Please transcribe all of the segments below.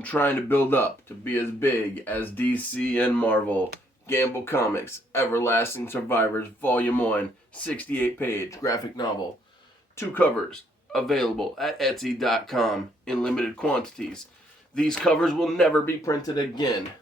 I'm trying to build up to be as big as DC and Marvel. Gamble Comics, Everlasting Survivors, Volume 1, 68-page graphic novel. 2 covers, available at Etsy.com in limited quantities. These covers will never be printed again.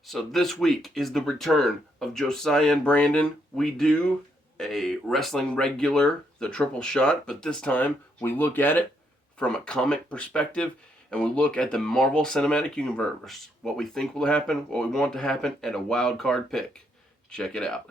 So this week is the return of Josiah and Brandon. We do a wrestling regular, the triple shot, but this time we look at it from a comic perspective, and we look at the Marvel Cinematic Universe, what we think will happen, what we want to happen, and a wild card pick. Check it out.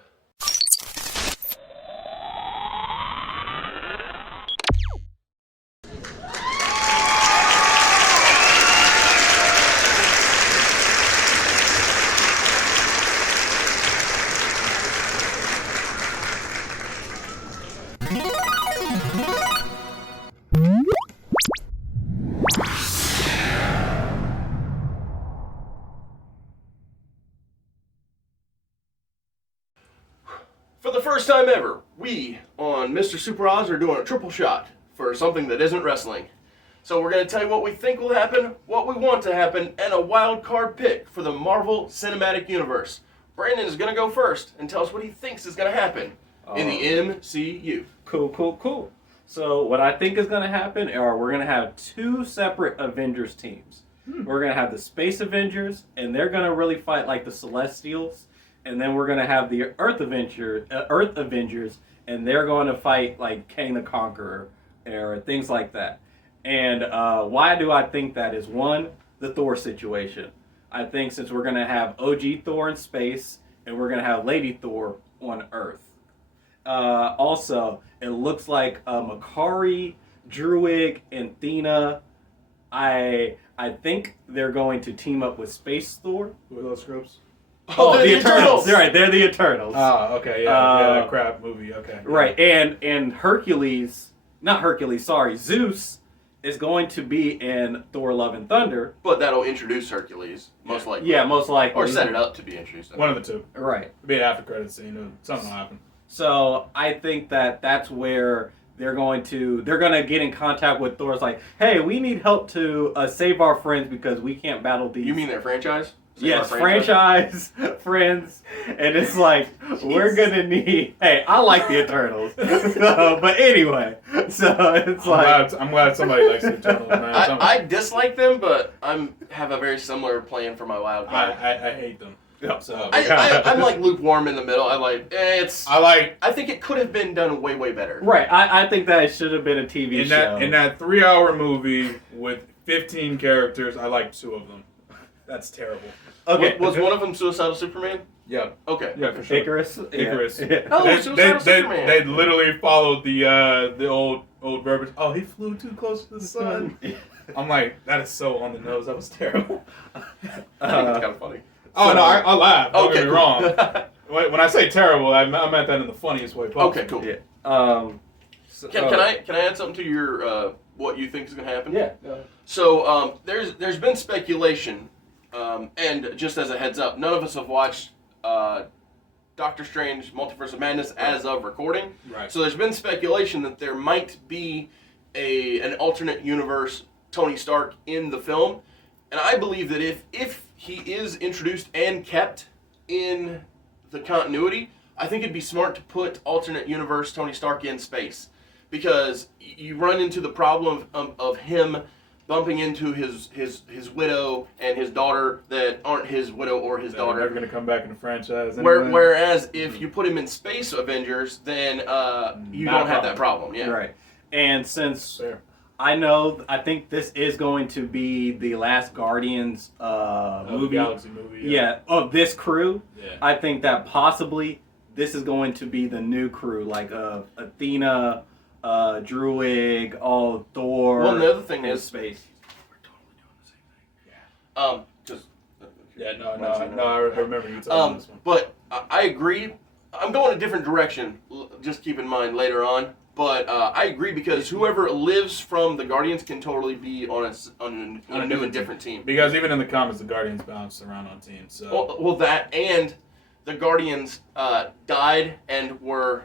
For the first time ever, we on Mr. Super Oz are doing a triple shot for something that isn't wrestling. So we're going to tell you what we think will happen, what we want to happen, and a wild card pick for the Marvel Cinematic Universe. Brandon is going to go first and tell us what he thinks is going to happen in the MCU. Cool. So what I think is going to happen are we're going to have 2 separate Avengers teams. We're going to have the Space Avengers, and they're going to really fight like the Celestials. And then we're going to have the Earth Avengers, and they're going to fight like Kang the Conqueror or things like that. And why do I think that is? One, the Thor situation. I think since we're going to have OG Thor in space, and we're going to have Lady Thor on Earth. Also, it looks like Makari, Druig, and Thena. I think they're going to team up with Space Thor. Who are those groups? Oh, the Eternals. Right, they're the Eternals. Oh, okay, yeah, that crap movie, okay. Right, and Zeus is going to be in Thor Love and Thunder. But that'll introduce Hercules, most likely. Yeah, most likely. Or set it up to be introduced. One of the 2. Right. It'll be an after credit scene, something will happen. So I think that's where they're gonna get in contact with Thor. It's like, hey, we need help to save our friends because we can't battle these. You mean their franchise? Yes, franchise, friends, and it's like, we're gonna need, hey, I like the Eternals, but anyway, so it's I'm glad somebody likes the Eternals, man. I dislike them, but have a very similar plan for my wild card. I hate them. Yep. So I'm like lukewarm in the middle. I think it could have been done way better. Right, I think that it should have been a TV show. In that 3-hour movie with 15 characters, I liked 2 of them. That's terrible. Okay. Was one of them Suicidal Superman? Yeah. Okay. Yeah, for sure. Icarus. Yeah. Oh, Suicidal Superman. They literally followed the old verbiage. Oh, he flew too close to the sun. I'm like, that is so on the nose. That was terrible. I think it's kind of funny. Oh, no, I laugh. Don't get me cool. wrong. When I say terrible, I meant that in the funniest way possible. Okay, cool. Yeah. Can I add something to your what you think is going to happen? Yeah. So there's been speculation, and just as a heads up, none of us have watched Doctor Strange: Multiverse of Madness as of recording. Right. So there's been speculation that there might be an alternate universe Tony Stark in the film, and I believe that if he is introduced and kept in the continuity, I think it'd be smart to put alternate universe Tony Stark in space, because you run into the problem of him bumping into his widow and his daughter that aren't his widow or his daughter. They're going to come back in the franchise anyway. Whereas if you put him in Space Avengers, then you don't have that problem. Yeah. Right. And since Fair. I think this is going to be the last Guardians movie. Galaxy movie. Yeah, of this crew. Yeah. I think that possibly this is going to be the new crew, like Athena, Druig, all Thor. Well, the other thing is space. we're totally doing the same thing. I remember you telling this one. But I agree. I'm going a different direction. Just keep in mind later on. But I agree, because whoever lives from the Guardians can totally be on a new and different team. Because even in the comics, the Guardians bounce around on teams. So. Well, that and the Guardians died and were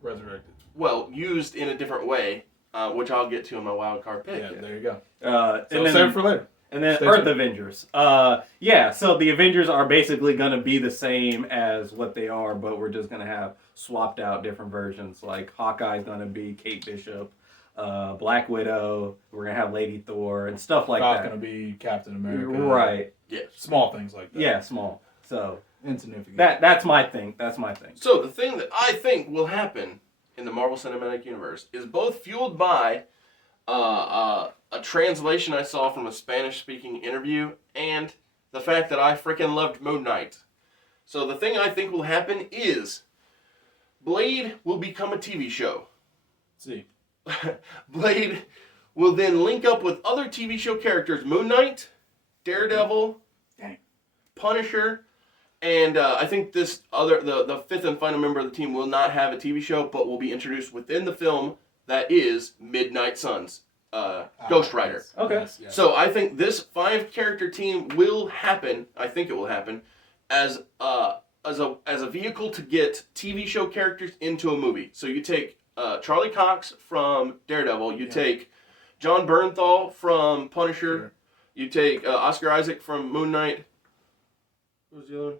resurrected. Well, used in a different way, which I'll get to in my wild card pick. Yeah, there you go. And then, save it for later. And then Stay Earth tuned. Avengers. Yeah, so the Avengers are basically going to be the same as what they are, but we're just going to have swapped out different versions. Like Hawkeye's going to be Kate Bishop, Black Widow, we're going to have Lady Thor, and stuff like Falcon that. gonna be Captain America. Right. Yes. Small things like that. Yeah, small. So Insignificant. that's my thing. That's my thing. So the thing that I think will happen in the Marvel Cinematic Universe is both fueled by a translation I saw from a Spanish-speaking interview and the fact that I freaking loved Moon Knight. So the thing I think will happen is Blade will become a TV show. Let's see. Blade will then link up with other TV show characters: Moon Knight, Daredevil, Dang. Punisher, and I think this other the fifth and final member of the team will not have a TV show, but will be introduced within the film that is Midnight Suns, Ghost Rider. Yes, Okay. yes. So I think this 5-character team will happen. I think it will happen as a vehicle to get TV show characters into a movie. So you take Charlie Cox from Daredevil. You take John Bernthal from Punisher. Sure. You take Oscar Isaac from Moon Knight. Who was the other one?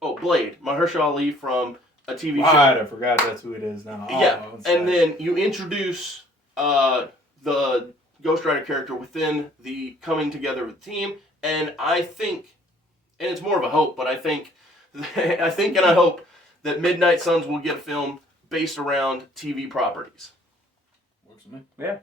Oh, Blade. Mahershala Ali from a TV show. I forgot that's who it is now. Yeah, Oh, it's and like- then you introduce the Ghost Rider character within the coming together of the team, and I think, and it's more of a hope, but I think and I hope that Midnight Suns will get a film based around TV properties. Works for me. Yeah.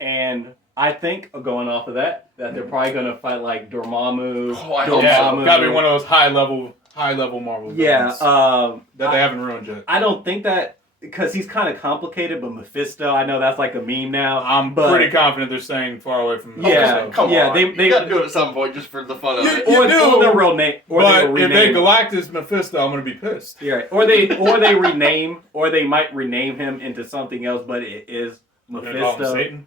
And I think, going off of that they're probably going to fight like Dormammu. Oh, I hope Yeah, so. gotta be one of those high level Marvel Yeah. villains that they haven't ruined yet. I don't think that, because he's kind of complicated, but Mephisto, I know that's like a meme now. I'm but, pretty confident they're staying far away from. Yeah, Mephisto. Come Yeah, on, they you got to do it at some point just for the fun of it. You Or do, their real name. Or But they if they rename him. Galactus Mephisto, I'm gonna be pissed. Yeah, right. Or they rename, or they might rename him into something else, but it is They're gonna call him Mephisto. Satan.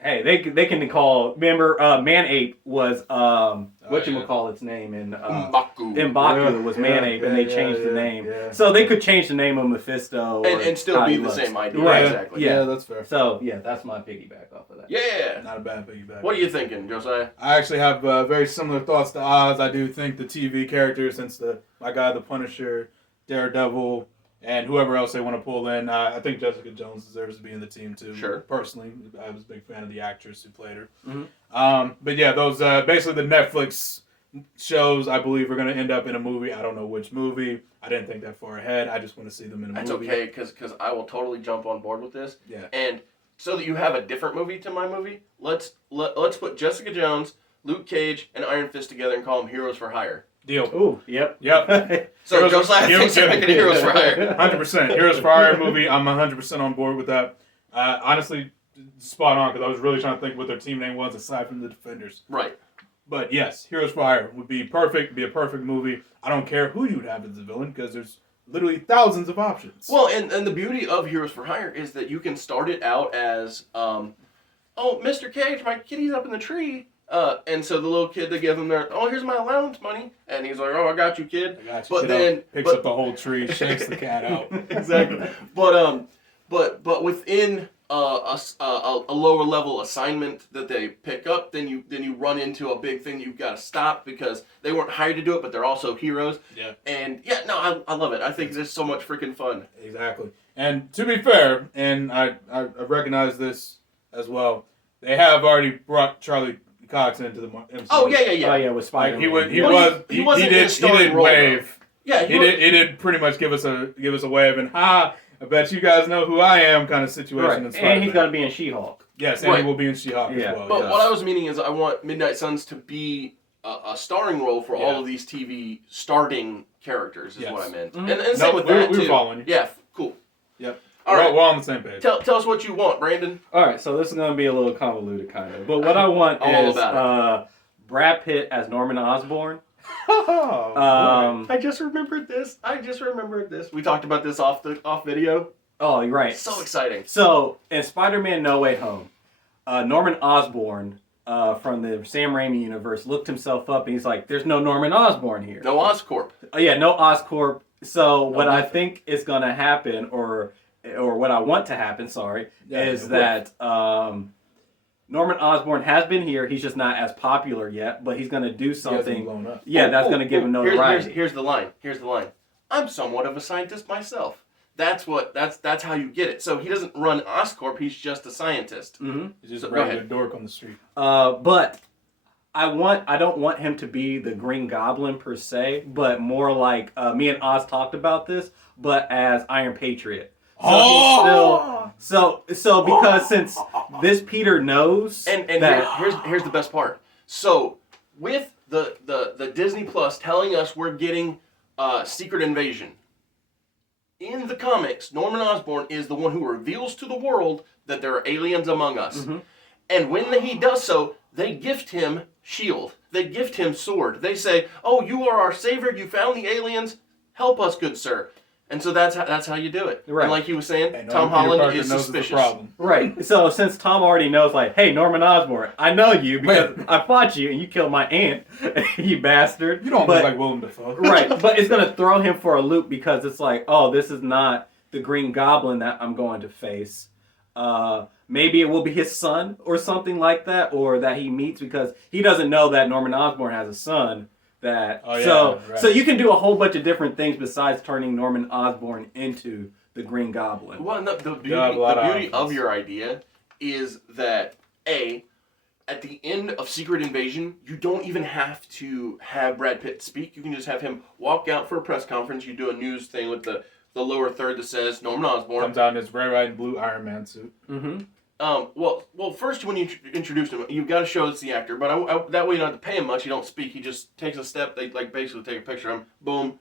Hey, they can call. Remember, Man-Ape was whatchamacallit's name in M'Baku. M'Baku was Man-Ape, and they changed the name. So they could change the name of Mephisto And still how be he the looks. same idea. Right. Exactly. Yeah. that's fair. So yeah, that's my piggyback off of that. Yeah. Not a bad piggyback. What are you thinking, Josiah? I actually have very similar thoughts to Oz. I do think the TV characters, since my guy, the Punisher, Daredevil, and whoever else they want to pull in, I think Jessica Jones deserves to be in the team too. Sure. Personally, I was a big fan of the actress who played her. Mhm. But yeah, those basically the Netflix shows I believe are going to end up in a movie. I don't know which movie. I didn't think that far ahead. I just want to see them in a That's movie. okay, because I will totally jump on board with this. Yeah. And so that you have a different movie to my movie, let's put Jessica Jones, Luke Cage, and Iron Fist together and call them Heroes for Hire. Deal. Ooh, yep. Yep. So Heroes- Josiah thinks they're making Heroes for Hire. 100%. Heroes for Hire movie. I'm 100% on board with that. Honestly, spot on, because I was really trying to think what their team name was aside from the Defenders. Right. But yes, Heroes for Hire would be perfect. Be a perfect movie. I don't care who you'd have as the villain, because there's literally thousands of options. Well, and the beauty of Heroes for Hire is that you can start it out as, oh, Mr. Cage, my kitty's up in the tree. And so the little kid, they give him their, oh, here's my allowance money. And he's like, oh, I got you, kid. I got you. But Kid then- up, picks up the whole tree, shakes the cat out. Exactly. But within a lower level assignment that they pick up, then you run into a big thing you've got to stop because they weren't hired to do it, but they're also heroes. Yeah. And yeah, no, I love it. I think it's so much freaking fun. Exactly. And to be fair, and I recognize this as well, they have already brought Charlie Cox into the MCU. Oh yeah. Oh yeah, with Like Spider-Man. he wasn't in a starring did role, wave. Yeah, He did pretty much give us a wave and I bet you guys know who I am kind of situation. Right. In And Spider-Man. he's gonna be in She-Hulk. Yes, and Right. he will be in She-Hulk Yeah. as well. But yes. what I was meaning is I want Midnight Suns to be a starring role for all of these TV starting characters is Yes. what I meant. Mhm. And same with that we're too. following you. Yeah, cool. Yep. All right. We're on the same page. Tell us what you want, Brandon. All right, so this is gonna be a little convoluted, kind of. But what I want I'm all is about Brad Pitt as Norman Osborn. Oh, I just remembered this. We talked about this off video. Oh, you're right. So exciting. So in Spider-Man: No Way Home, Norman Osborn from the Sam Raimi universe looked himself up, and he's like, "There's no Norman Osborn here." No Oscorp. Oh yeah, no Oscorp. So what I think is gonna happen, or what I want to happen, sorry, Yeah, is it that Norman Osborn has been here. He's just not as popular yet, but he's going to do He hasn't something. blown up. Yeah, that's going to give him notoriety. Here's the line. I'm somewhat of a scientist myself. That's how you get it. So he doesn't run Oscorp. He's just a scientist. Mm-hmm. He's just a Go regular ahead. dork on the street. But I don't want him to be the Green Goblin per se, but more like me and Oz talked about this, but as Iron Patriot. So because since this Peter knows And that here's the best part. So with the Disney Plus telling us we're getting Secret Invasion, in the comics, Norman Osborn is the one who reveals to the world that there are aliens among us. Mm-hmm. And when he does so, they gift him shield. They gift him sword. They say, "Oh, you are our savior. You found the aliens. Help us, good sir." And so that's how you do it. Right. And like he was saying, And Tom Peter Holland Parker is knows suspicious. It's a problem. right. So since Tom already knows, like, hey, Norman Osborn, I know you because I fought you and you killed my aunt, you bastard. You don't but, look like Willem Dafoe. right, but it's gonna throw him for a loop because it's like, oh, this is not the Green Goblin that I'm going to face. Maybe it will be his son or something like that, or that he meets because he doesn't know that Norman Osborn has a son. So you can do a whole bunch of different things besides turning Norman Osborn into the Green Goblin. Well, and the beauty options. of your idea is that at the end of Secret Invasion, you don't even have to have Brad Pitt speak. You can just have him walk out for a press conference. You do a news thing with the lower third that says Norman Osborn. Comes out in his red, white, and blue Iron Man suit. Mm-hmm. Well, first when you introduce him, you've got to show it's the actor. But that way you don't have to pay him much. You don't speak. He just takes a step. They basically take a picture of him. Boom.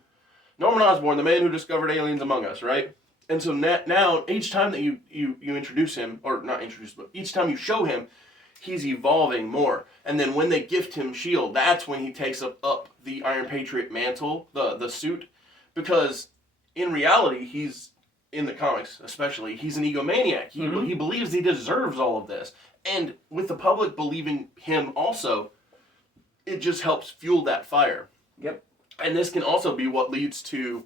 Norman Osborn, the man who discovered aliens among us, right? And so now each time that you introduce him, or not introduce, but each time you show him, he's evolving more. And then when they gift him S.H.I.E.L.D., that's when he takes up the Iron Patriot mantle, the suit, because in reality he's. In the comics, especially, he's an egomaniac. He believes he deserves all of this. And with the public believing him also, it just helps fuel that fire. Yep. And this can also be what leads to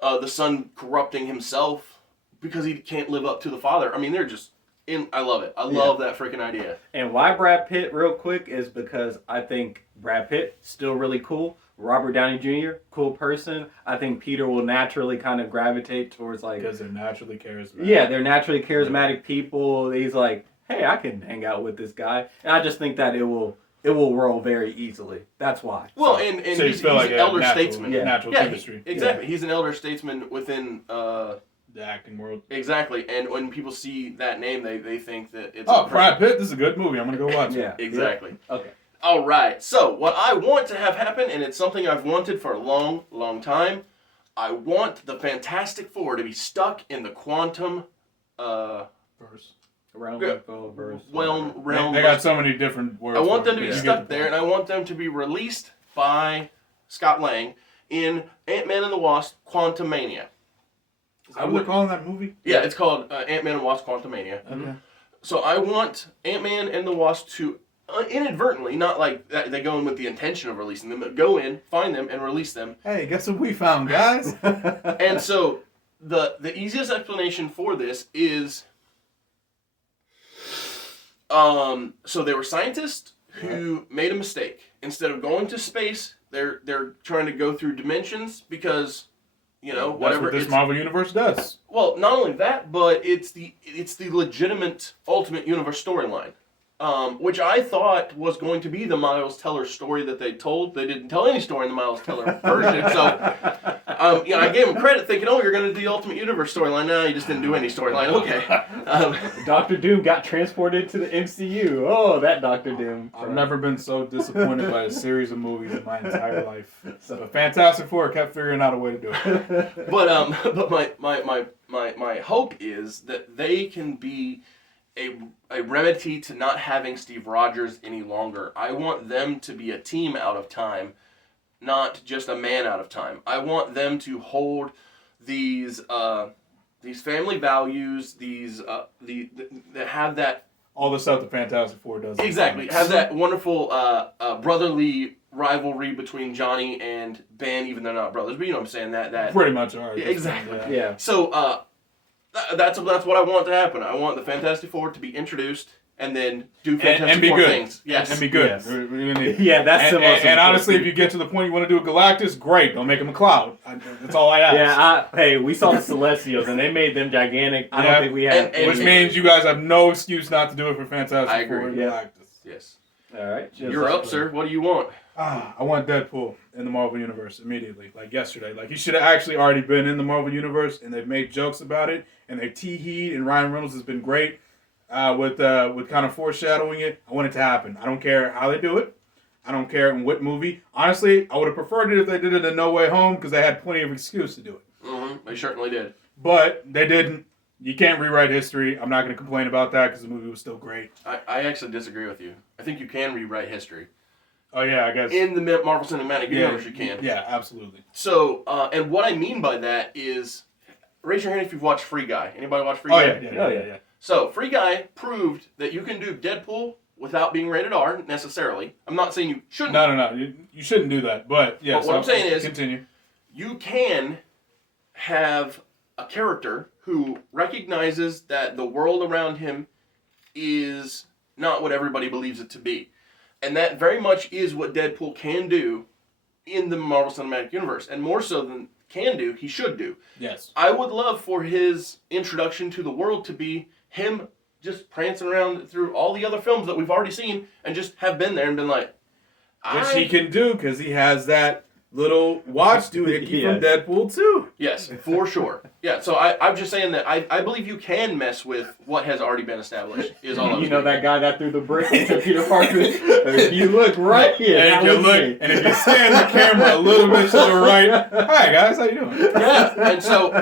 the son corrupting himself because he can't live up to the father. I mean, I love it. I love that freaking idea. And why Brad Pitt, real quick, is because I think Brad Pitt, still really cool. Robert Downey Jr., cool person. I think Peter will naturally kind of gravitate towards like... Because they're naturally charismatic. Yeah, they're naturally charismatic people. He's like, hey, I can hang out with this guy. And I just think that it will roll very easily. That's why. Well, and So he's like an elder natural, statesman. Natural chemistry. Exactly. Yeah. He's an elder statesman within... the acting world. Exactly. And when people see that name, they think that it's... Oh, Brad Pitt, this is a good movie. I'm going to go watch it. Yeah. Exactly. Okay. All right. So what I want to have happen, and it's something I've wanted for a long, long time, I want the Fantastic Four to be stuck in the quantum Verse. Realm. They got so many different words. I want them to for be it. stuck there, and I want them to be released by Scott Lang in Ant-Man and the Wasp: Quantumania. Is that what they're calling that movie? Yeah, it's called Ant-Man and Wasp: Quantumania. Okay. So I want Ant-Man and the Wasp to inadvertently, not like they go in with the intention of releasing them, but go in, find them, and release them. Hey, guess what we found, guys? And so the easiest explanation for this is, so they were scientists who made a mistake. Instead of going to space, they're trying to go through dimensions because, whatever. That's what this Marvel universe does. Well, not only that, but it's the legitimate Ultimate Universe storyline. Which I thought was going to be the Miles Teller story that they told. They didn't tell any story in the Miles Teller version. So, I gave them credit thinking, oh, you're going to do the Ultimate Universe storyline. No, you just didn't do any storyline. Okay. Dr. Doom got transported to the MCU. Oh, that Dr. Doom. I've never been so disappointed by a series of movies in my entire life. So Fantastic Four kept figuring out a way to do it. But my hope is that they can be a remedy to not having Steve Rogers any longer. I want them to be a team out of time, not just a man out of time. I want them to hold these family values, that have that... All the stuff the Fantastic Four does. Exactly. Have that wonderful brotherly rivalry between Johnny and Ben, even though they're not brothers, but you know what I'm saying? That Pretty much are. Exactly. Yeah. So, that's what I want to happen. I want the Fantastic Four to be introduced and then do and Fantastic be Four good. things. Yes. And be good. Yes. We're gonna need- Yeah, that's the most and honestly, if important. you get to the point you want to do a Galactus, great. Don't make him a cloud. That's all I ask. Yeah, hey, we saw the Celestials and they made them gigantic. I Yeah. don't think we have. And- Which means you guys have no excuse not to do it for Fantastic I agree. Four and Yeah. Galactus. Yes. All right, You're up, sir. What do you want? I want Deadpool in the Marvel Universe immediately, like yesterday. Like, he should have actually already been in the Marvel Universe, and they've made jokes about it, and they tee-heed, and Ryan Reynolds has been great with kind of foreshadowing it. I want it to happen. I don't care how they do it. I don't care in what movie. Honestly, I would have preferred it if they did it in No Way Home, because they had plenty of excuse to do it. They certainly did. But they didn't. You can't rewrite history. I'm not going to complain about that, because the movie was still great. I actually disagree with you. I think you can rewrite history. Oh, yeah, I guess. In the Marvel Cinematic Universe, you can. Yeah, absolutely. So, and what I mean by that is, raise your hand if you've watched Free Guy. Anybody watch Free Oh, Guy? yeah. So, Free Guy proved that you can do Deadpool without being rated R, necessarily. I'm not saying you shouldn't. No. You shouldn't do that. But, yeah. But what I'm saying is, continue. You can have a character who recognizes that the world around him is not what everybody believes it to be. And that very much is what Deadpool can do in the Marvel Cinematic Universe. And more so than can do, he should do. Yes. I would love for his introduction to the world to be him just prancing around through all the other films that we've already seen and just have been there and been like, Which he can do, because he has that little watch doohickey Yeah. from Deadpool 2. Yes, for sure. Yeah, so I'm just saying that I believe you can mess with what has already been established. Is all I'm You know saying. that guy that threw the brick into Peter Parker? If you look right here, And if you look, and if you stand the camera a little bit to the right, hi guys, how you doing? Yeah, and so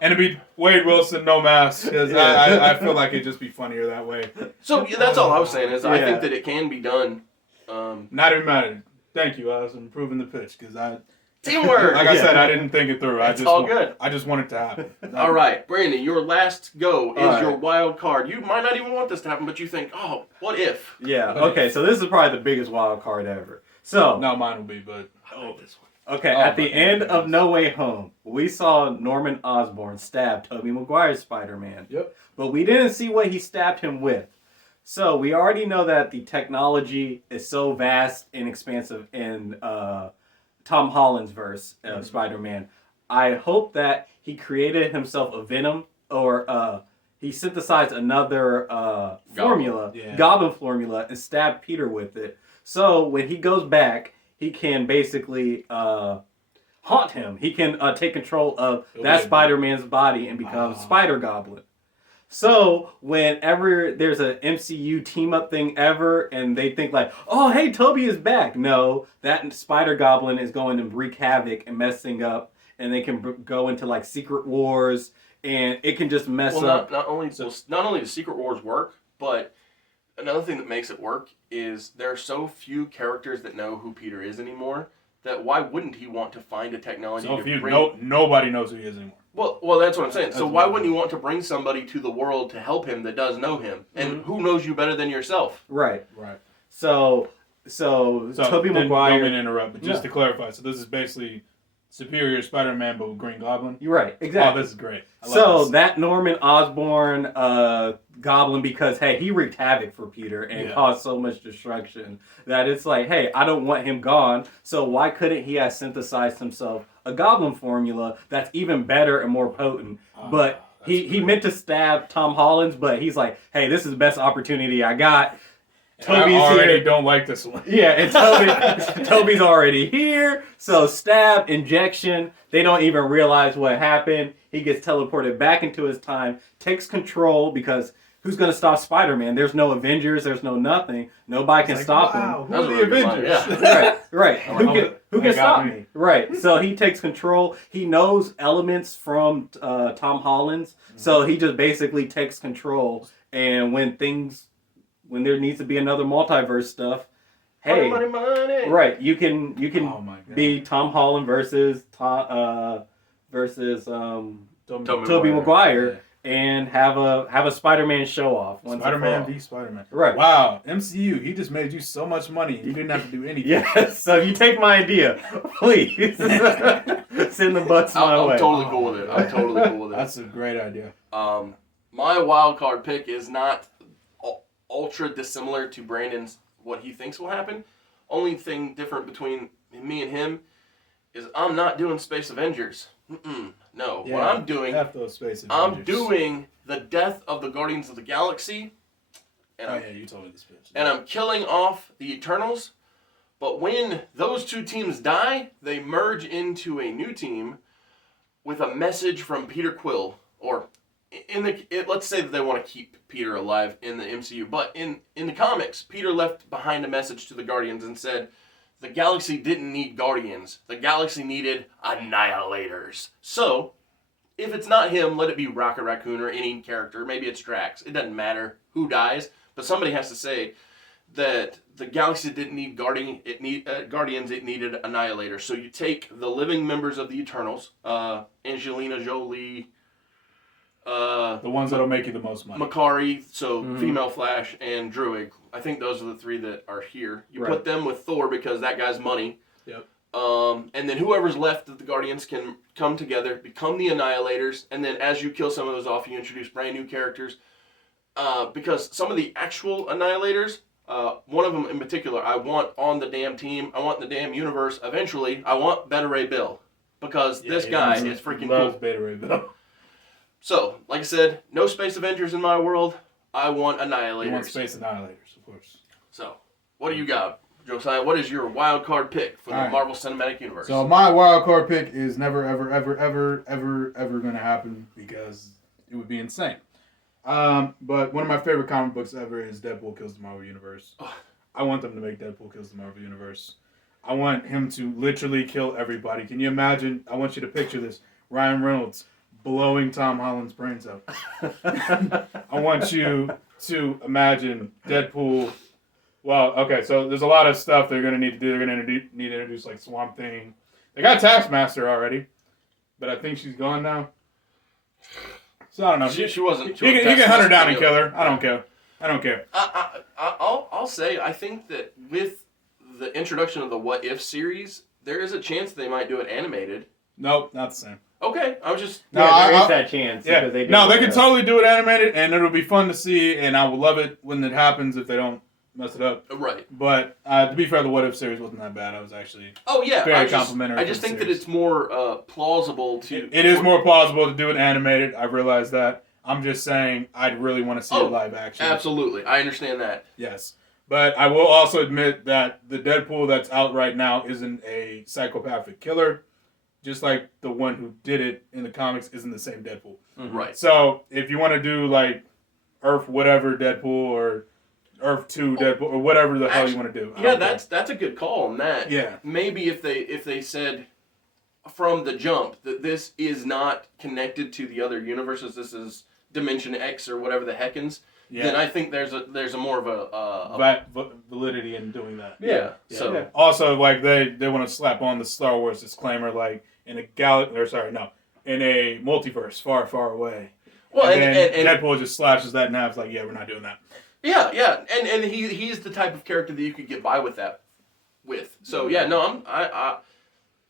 And it'd be Wade Wilson, no mask, because Yeah. I feel like it'd just be funnier that way. so yeah, that's all I was saying is I Yeah. think that it can be done. Not even matter. Thank you, I was improving the pitch, because Teamwork. like I Yeah. said, I didn't think it through. It's all good. I just want it to happen. All right, Brandon, your last go is All right. your wild card. You might not even want this to happen, but you think, oh, what if? Yeah. Okay. So this is probably the biggest wild card ever. So No, mine will be, but This one. okay, Oh, at the my end goodness. of No Way Home, we saw Norman Osborn stab Tobey Maguire's Spider-Man. Yep. But we didn't see what he stabbed him with. So we already know that the technology is so vast and expansive in Tom Holland's verse of Spider-Man. I hope that he created himself a venom, or he synthesized another formula, Yeah. goblin formula, and stabbed Peter with it. So when he goes back, he can basically haunt him. He can take control of that Spider-Man's body and become Spider-Goblin. So whenever there's an MCU team-up thing ever, and they think like, oh, hey, Toby is back. No, that Spider-Goblin is going to wreak havoc and messing up, and they can go into like Secret Wars, and it can just mess Well, up. not only does Secret Wars work, but another thing that makes it work is there are so few characters that know who Peter is anymore that why wouldn't he want to find a technology so to if you bring... nobody knows who he is anymore. Well, that's what I'm saying. So That's why what- wouldn't you want to bring somebody to the world to help him that does know him? And who knows you better than yourself? Right. Right. So So Tobey don't Maguire. mean to interrupt, but just No. to clarify, so this is basically Superior Spider-Man, but with Green Goblin. You're right. Exactly. Oh, this is great. I love So this. that Norman Osborn Goblin, because hey, he wreaked havoc for Peter and Yeah. caused so much destruction that it's like, hey, I don't want him gone. So why couldn't he have synthesized himself a Goblin formula that's even better and more potent? But he meant to stab Tom Holland's, but he's like, hey, this is the best opportunity I got. I already here. don't like this one. Yeah, and Toby's already here. So stab, injection. They don't even realize what happened. He gets teleported back into his time, takes control because who's going to stop Spider-Man? There's no Avengers. There's no nothing. Nobody can Like, stop wow, him. who That are was the a really good line, Avengers? yeah. Right. Who can That got stop me. me? Right. So he takes control. He knows elements from Tom Holland's. So he just basically takes control. And when there needs to be another multiverse stuff, hey, Money. right, you can Oh my God. be Tom Holland versus Tobey Tobey Maguire and have a Spider-Man show off. once and for Spider-Man all. v Spider-Man. Right. Wow, MCU, he just made you so much money. You didn't have to do anything. Yes. So if you take my idea, please send the butts my I'm way. totally cool with it. I'm totally cool with it. That's a great idea. My wild card pick is not ultra dissimilar to Brandon's what he thinks will happen. Only thing different between me and him is I'm not doing Space Avengers. No, Yeah, what I'm doing, F those Space Avengers. I'm doing the death of the Guardians of the Galaxy. And you told me this bitch. and I'm killing off the Eternals. But when those two teams die, they merge into a new team with a message from Peter Quill. Or let's say that they want to keep Peter alive in the MCU. But in the comics, Peter left behind a message to the Guardians and said, the galaxy didn't need Guardians. The galaxy needed Annihilators. So, if it's not him, let it be Rocket Raccoon or any character. Maybe it's Drax. It doesn't matter who dies. But somebody has to say that the galaxy didn't need Guardians, it needed Annihilators. So you take the living members of the Eternals, Angelina Jolie, the ones that'll make you the most money. Makari, so female Flash, and Druig. I think those are the three that are here. You put them with Thor because that guy's money. Yep. And then whoever's left of the Guardians can come together, become the Annihilators, and then as you kill some of those off, you introduce brand new characters. Because some of the actual Annihilators, one of them in particular, I want on the damn team, I want in the damn universe, eventually, I want Beta Ray Bill. Because this guy is freaking cool. Beta Ray Bill. So, like I said, no Space Avengers in my world. I want Annihilators. You want Space Annihilators, of course. So, what do you got, Josiah? What is your wild card pick for the Marvel Cinematic Universe? So my wild card pick is never, ever, ever, ever, ever, ever going to happen because it would be insane. But one of my favorite comic books ever is Deadpool Kills the Marvel Universe. I want them to make Deadpool Kills the Marvel Universe. I want him to literally kill everybody. Can you imagine? I want you to picture this. Ryan Reynolds blowing Tom Holland's brains out. I want you to imagine Deadpool. Well, okay, so there's a lot of stuff they're going to need to do. They're going to need to introduce, like, Swamp Thing. They got Taskmaster already, but I think she's gone now. So, I don't know. She wasn't... You can hunt her down and kill her. I don't care. I'll say, I think that with the introduction of the What If series, there is a chance they might do it animated. Nope, not the same. Okay, I was just... No, there is that chance. Yeah. They can totally do it animated, and it'll be fun to see, and I will love it when it happens if they don't mess it up. Right. But to be fair, the What If series wasn't that bad. I was actually very complimentary. I just think that it's more plausible to... It is more plausible to do it animated. I realize that. I'm just saying I'd really want to see it live action. Absolutely. I understand that. Yes. But I will also admit that the Deadpool that's out right now isn't a psychopathic killer. Just like the one who did it in the comics isn't the same Deadpool. Mm-hmm. Right. So if you want to do like Earth whatever Deadpool or Earth 2 Deadpool or whatever the hell you want to do. Yeah, that's a good call on that. Yeah. Maybe if they said from the jump that this is not connected to the other universes, this is Dimension X or whatever the heckins, then I think there's a more of a validity in doing that. Yeah. So also like they want to slap on the Star Wars disclaimer like in a multiverse far, far away. Well, and Deadpool just slashes that in half. It's like, yeah, we're not doing that. Yeah, and he's the type of character that you could get by with that. So yeah, no, I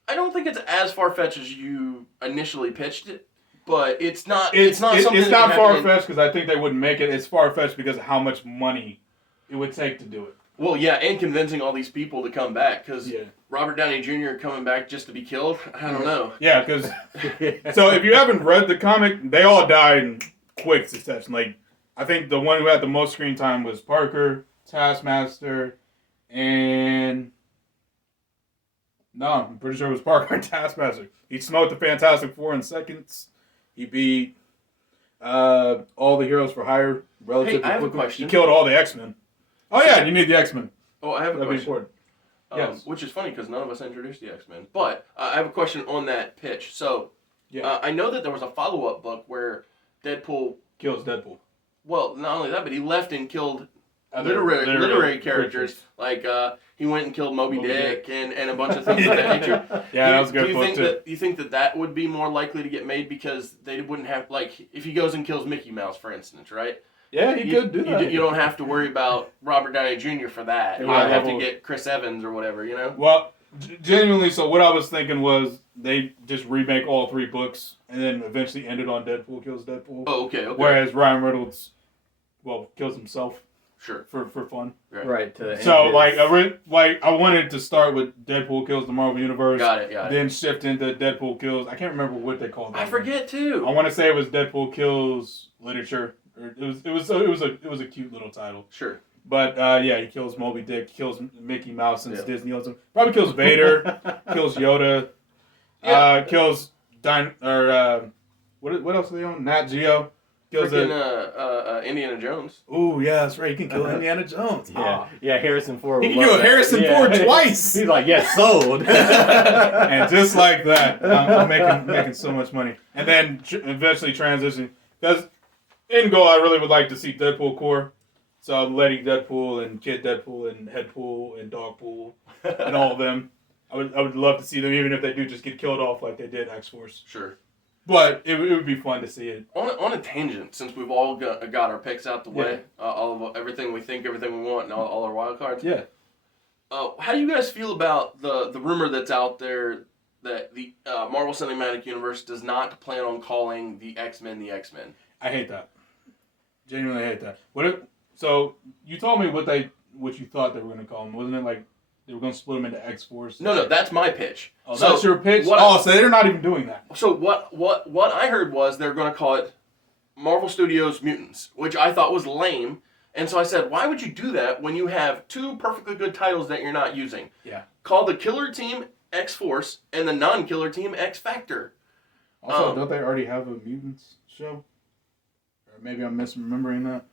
don't think it's as far fetched as you initially pitched it, but it's not far fetched because I think they wouldn't make it. It's far fetched because of how much money it would take to do it. Well, yeah, and convincing all these people to come back because Robert Downey Jr. coming back just to be killed. I don't know. Yeah, because so if you haven't read the comic, they all died in quick succession. Like I think the one who had the most screen time was Parker, Taskmaster, and I'm pretty sure it was Parker and Taskmaster. He smoked the Fantastic Four in seconds. He beat all the heroes for hire relatively quickly. I have quickly. a question. He killed all the X-Men. Oh yeah, you need the X-Men. Oh, I have a question. Yes. Which is funny because none of us introduced the X-Men. But I have a question on that pitch. So, I know that there was a follow-up book where Deadpool kills Deadpool. Well, not only that, but he left and killed literary characters. Like he went and killed Moby Dick and a bunch of things of that nature. Yeah, that was a good book too. Do you think that would be more likely to get made because they wouldn't have, like, if he goes and kills Mickey Mouse, for instance, right? Yeah, he could do that. You don't have to worry about Robert Downey Jr. for that. You don't have to get Chris Evans or whatever, you know? Well, genuinely, so what I was thinking was they just remake all 3 books and then eventually end it on Deadpool kills Deadpool. Oh, okay. Whereas Ryan Reynolds, kills himself. Sure. For fun. Right. So like I wanted to start with Deadpool kills the Marvel Universe. Got it. Then shift into Deadpool kills. I can't remember what they called that. I forget too. I want to say it was Deadpool kills literature. It was a cute little title. Sure. But he kills Moby Dick, kills Mickey Mouse since Disney owns him. Probably kills Vader, kills Yoda, kills what else do they own? Nat Geo. Kills Indiana Jones. Oh yeah, that's right. You can kill Indiana Jones. Yeah, Harrison Ford. He can kill Harrison Ford twice. He's like, yes, sold. And just like that, I'm making so much money. And then eventually transition because in goal, I really would like to see Deadpool core. So I'm letting Deadpool and Kid Deadpool and Headpool and Dogpool and all of them. I would love to see them, even if they do just get killed off like they did X-Force. Sure. But it would be fun to see it. On a tangent, since we've all got our picks out the way, all of everything we think, everything we want, and all our wild cards. Yeah. How do you guys feel about the rumor that's out there that the Marvel Cinematic Universe does not plan on calling the X-Men the X-Men? I hate that. Genuinely hate that. So you told me what you thought they were going to call them. Wasn't it like they were going to split them into X-Force? No, that's my pitch. Oh, so that's your pitch? So they're not even doing that. So what I heard was they're going to call it Marvel Studios Mutants, which I thought was lame. And so I said, why would you do that when you have two perfectly good titles that you're not using? Yeah. Call the killer team X-Force and the non-killer team X-Factor. Also, don't they already have a Mutants show? Or maybe I'm misremembering that.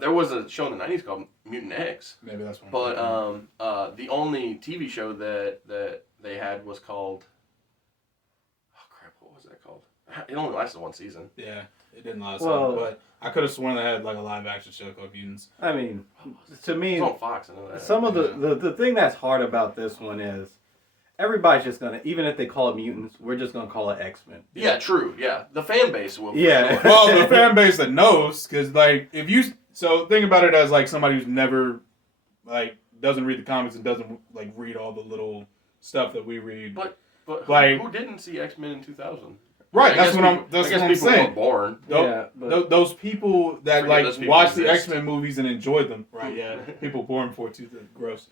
There was a show in the 90s called Mutant X. Maybe that's one. But the only TV show that they had was called... Oh, crap. What was that called? It only lasted one season. Yeah, it didn't last long. But I could have sworn they had like a live-action show called Mutants. I mean, to me... It's on Fox, I know that. Some of the thing that's hard about this one is everybody's just going to... Even if they call it Mutants, we're just going to call it X-Men. Yeah, true. Yeah. The fan base will. Yeah. Sure. Well, the fan base that knows, because like, if you... So think about it as like somebody who's never, like, doesn't read the comics and doesn't like read all the little stuff that we read. But like, who didn't see X-Men in 2000? Right, I that's what I'm saying. Born. Those people that watched the X-Men movies and enjoyed them. Right, yeah. People born before 2000, gross.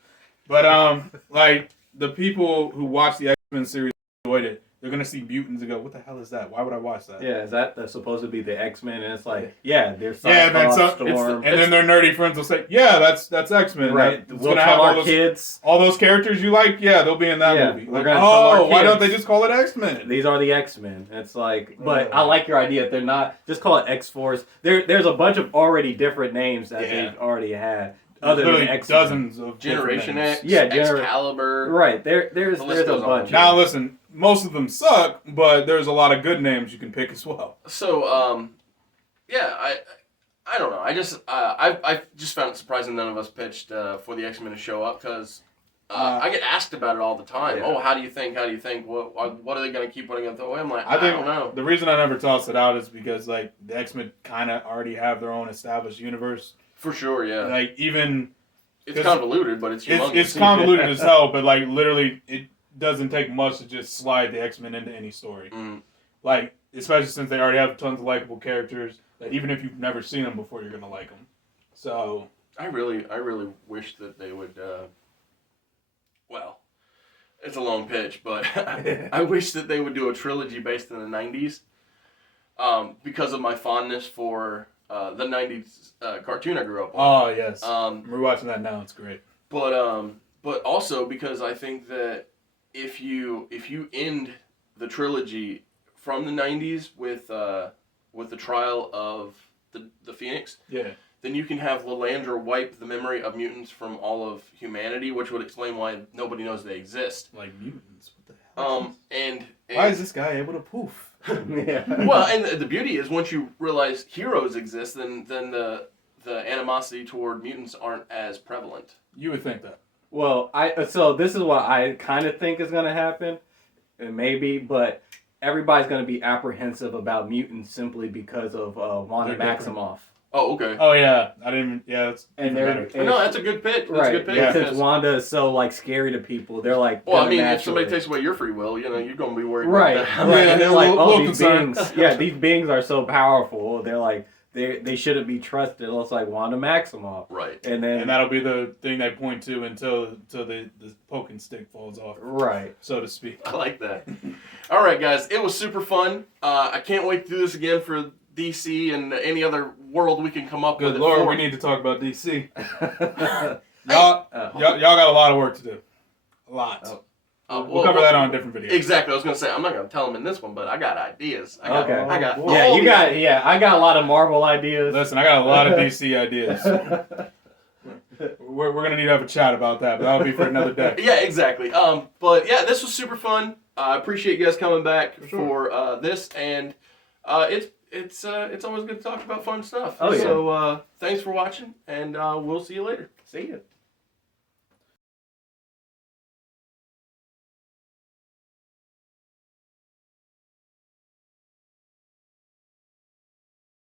But like the people who watched the X-Men series enjoyed it. They're gonna see mutants and go, "What the hell is that? Why would I watch that?" Yeah, is that supposed to be the X-Men? And it's like, there's Storm. And then their nerdy friends will say, "Yeah, that's X-Men." Right. We'll tell our kids all those characters you like. Yeah, they'll be in that movie. We're gonna tell our kids, why don't they just call it X-Men? These are the X-Men. It's like, but I like your idea. If they're not, just call it X-Force. There's a bunch of already different names that they've already had. Other than X-Men. Dozens of Generation X, yeah, Excalibur. Right, there's a bunch. Now listen, most of them suck, but there's a lot of good names you can pick as well. So, I don't know. I just found it surprising none of us pitched for the X-Men to show up because I get asked about it all the time. Yeah. Oh, how do you think? What are they going to keep putting up the way? I'm like, I don't know. The reason I never tossed it out is because like the X-Men kind of already have their own established universe. For sure, yeah. Like even it's convoluted, but it's humongous. It's convoluted as hell, but like literally, it doesn't take much to just slide the X-Men into any story. Mm. Like especially since they already have tons of likable characters that even if you've never seen them before, you're gonna like them. So I really wish that they would. Well, it's a long pitch, but I wish that they would do a trilogy based in the '90s, because of my fondness for the '90s cartoon I grew up on. Oh yes, we're watching that now. It's great. But also because I think that if you end the trilogy from the '90s with the trial of the Phoenix, then you can have Lilandra wipe the memory of mutants from all of humanity, which would explain why nobody knows they exist. Like mutants, what the hell? And why is this guy able to poof? Well, and the beauty is once you realize heroes exist, then the animosity toward mutants aren't as prevalent. You would think that. Well, so this is what I kind of think is going to happen, and maybe, but everybody's going to be apprehensive about mutants simply because of Wanda Maximoff. Oh, okay. Oh yeah, I didn't even. Yeah, that's better. No, that's a good pitch. That's right. a good pitch. Yeah. Since Wanda is so like scary to people, they're like. Well, I mean, if somebody takes away your free will, you're gonna be worried. Right. About that. Right. And they're like, little these beings. Yeah, these beings are so powerful. They're like, they shouldn't be trusted. It looks like Wanda Maximoff. Right. And then And that'll be the thing they point to until the poking stick falls off, right. so to speak. I like that. All right, guys. It was super fun. I can't wait to do this again for DC and any other world we can come up with. Good Lord, we need to talk about DC. y'all got a lot of work to do. A lot. We'll cover that on a different video. Exactly. I was going to say, I'm not going to tell them in this one, but I got ideas. I got I got a lot of Marvel ideas. Listen, I got a lot of DC ideas. We're going to need to have a chat about that, but that'll be for another day. Yeah, exactly. But yeah, this was super fun. I appreciate you guys coming back for this, and it's always good to talk about fun stuff. Oh, yeah. So thanks for watching, and we'll see you later. See ya.